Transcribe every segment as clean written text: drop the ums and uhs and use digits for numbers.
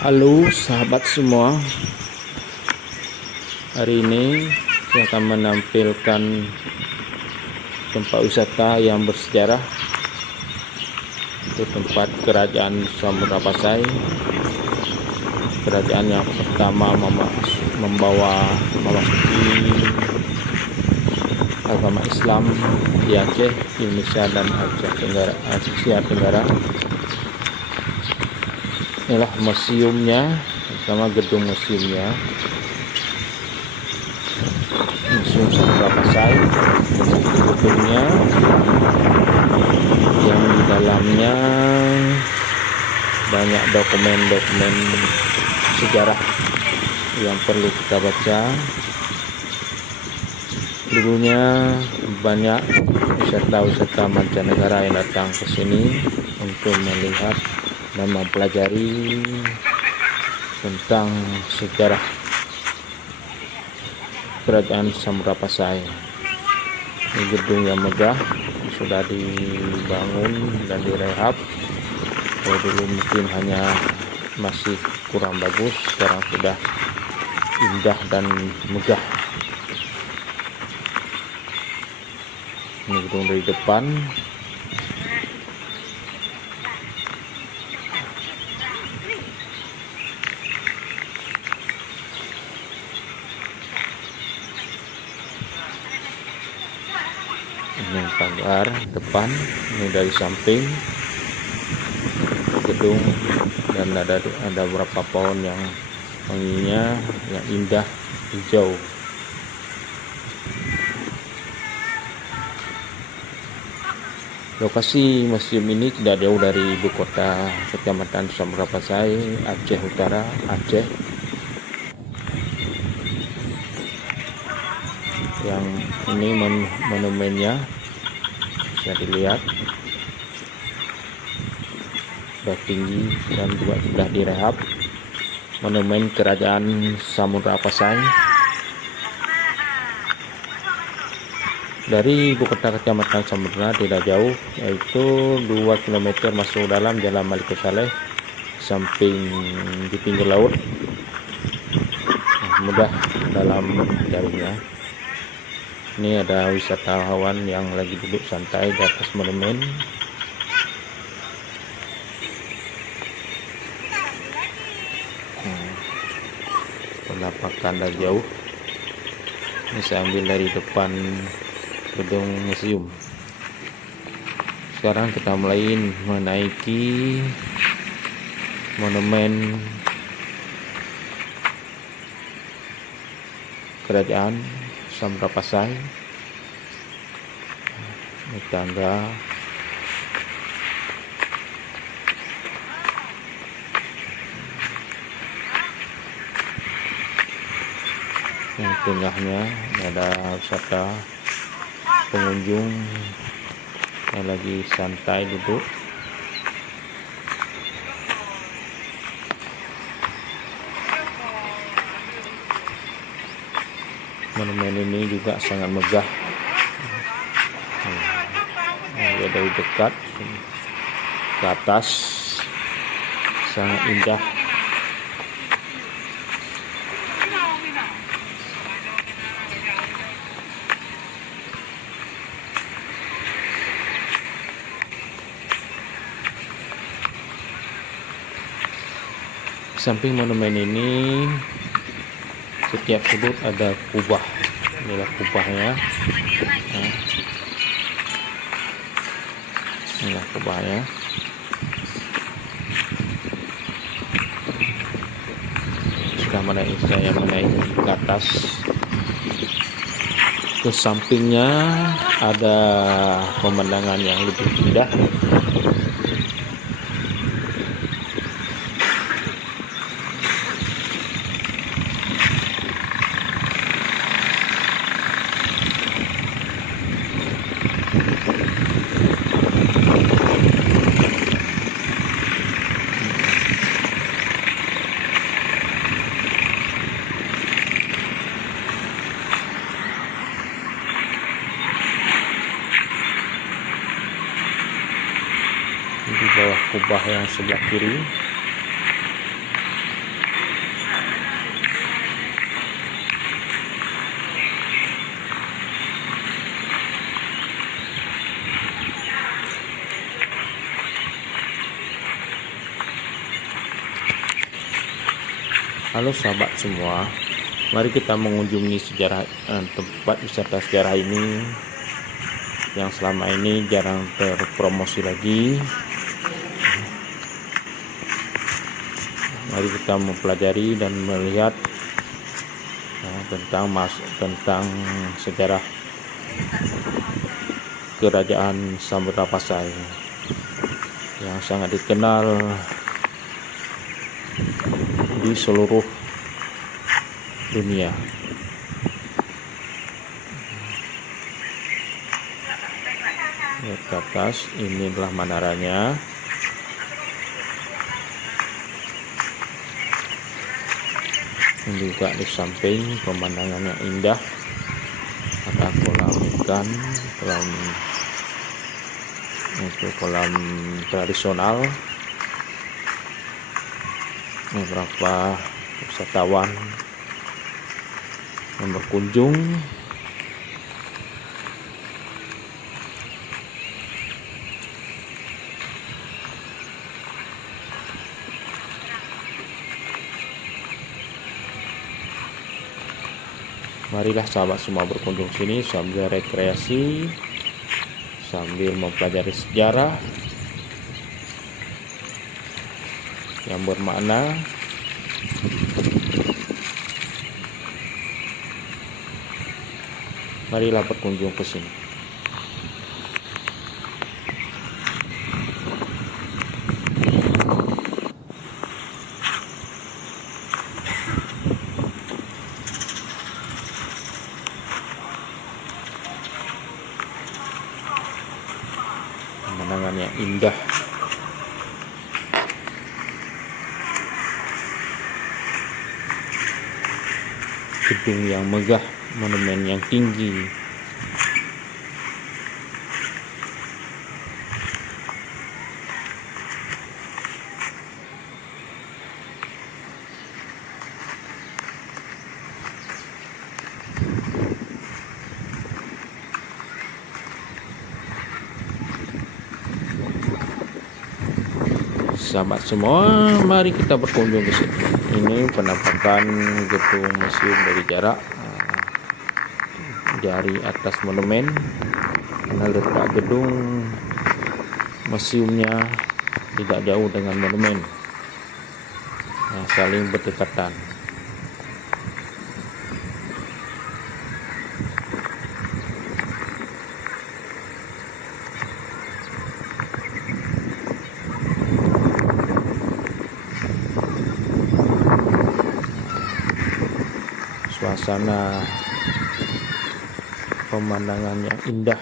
Halo sahabat semua, hari ini saya akan menampilkan tempat wisata yang bersejarah. Itu tempat kerajaan Samudapasai, kerajaan yang pertama memasuki agama Islam di Aceh, Indonesia dan Asia Tenggara. Inilah museumnya, pertama gedung museumnya, Museum Samudapasai. Gedungnya yang di dalamnya banyak dokumen-dokumen sejarah yang perlu kita baca. Dulunya banyak wisata-wisata mancanegara yang datang ke sini untuk melihat dan mempelajari tentang sejarah kerajaan Samudapasai. Ini gedung yang megah, sudah dibangun dan direhab. Kalau dulu mungkin hanya masih kurang bagus, sekarang sudah indah dan megah. Ini gedung dari depan. Ini pagar depan, ini dari samping gedung, dan ada beberapa pohon yang wanginya yang indah hijau. Lokasi museum ini tidak jauh dari ibu kota Kecamatan Samudapasai, Aceh Utara, Aceh. Yang ini monumennya bisa dilihat, sudah tinggi dan juga sudah direhab. Monumen kerajaan Samudapasai. Dari ibu kota Kecamatan Samudra tidak jauh, yaitu 2 km masuk dalam Jalan Malik Saleh, samping di pinggir laut. Mudah dalam mencarinya. Ini ada wisatawan yang lagi duduk santai di atas monumen. Penampakan dari jauh. Ini saya ambil dari depan gedung museum. Sekarang kita mulai menaiki monumen kerajaan Samudapasai. Ini tangga. Yang tengahnya ada wisata pengunjung yang lagi santai duduk. Monumen ini juga sangat megah. Dari dekat ke atas sangat indah. Samping monumen ini, setiap sudut ada kubah. Inilah kubahnya. Inilah kubahnya. Sudah saya menaik ke atas. Ke sampingnya ada pemandangan yang lebih indah. Di bawah kubah yang sebelah kiri Halo sahabat semua, mari kita mengunjungi tempat wisata sejarah ini yang selama ini jarang terpromosi lagi. Mari kita mempelajari dan melihat tentang sejarah kerajaan Samudra Pasai yang sangat dikenal di seluruh dunia. Lihat ke atas, ini adalah menaranya. Ini juga di samping pemandangannya indah, ada kolam ikan, kolam tradisional. Beberapa wisatawan yang berkunjung. Marilah sahabat semua berkunjung sini sambil rekreasi, sambil mempelajari sejarah yang bermakna. Marilah berkunjung ke sini. Pemandangan yang indah. Gedung yang megah, monumen yang tinggi. Sahabat semua, mari kita berkunjung ke sini. Ini penampakan gedung museum dari jarak. Dari atas monumen, letak gedung museumnya tidak jauh dengan monumen, saling berdekatan. Suasana pemandangan yang indah.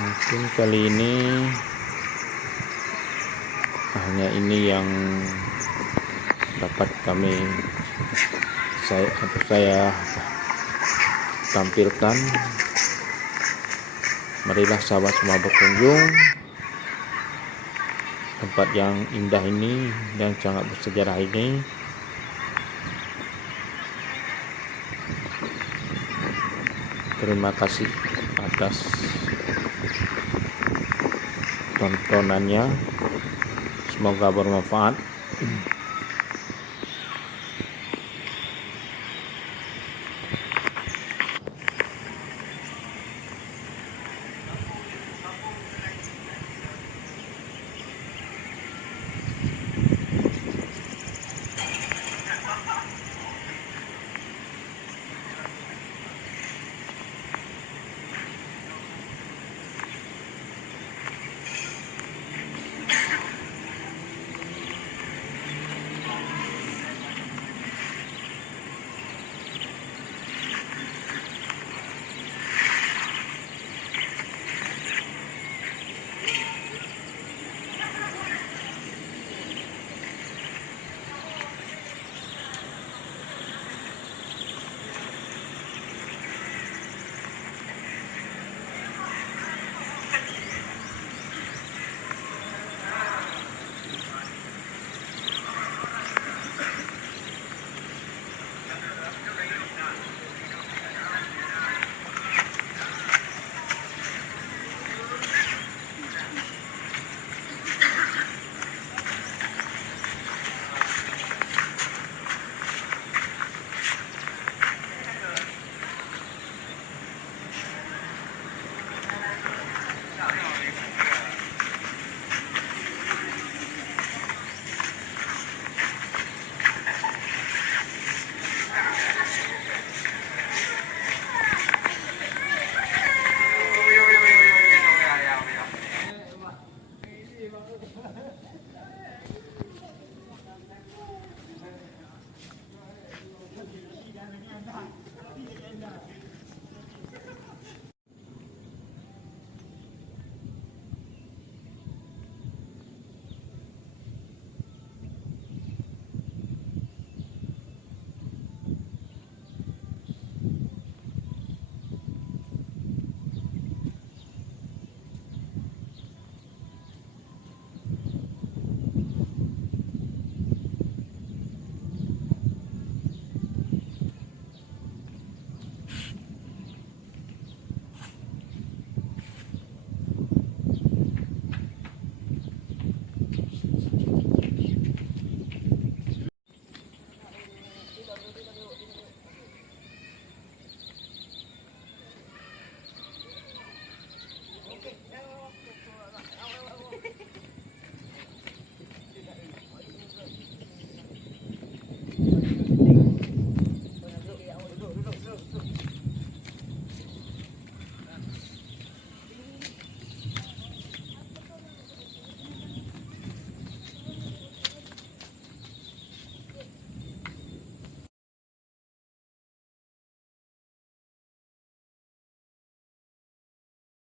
Mungkin kali ini hanya ini yang dapat saya tampilkan. Marilah sahabat semua berkunjung tempat yang indah ini dan sangat bersejarah ini. Terima kasih atas tontonannya, semoga bermanfaat.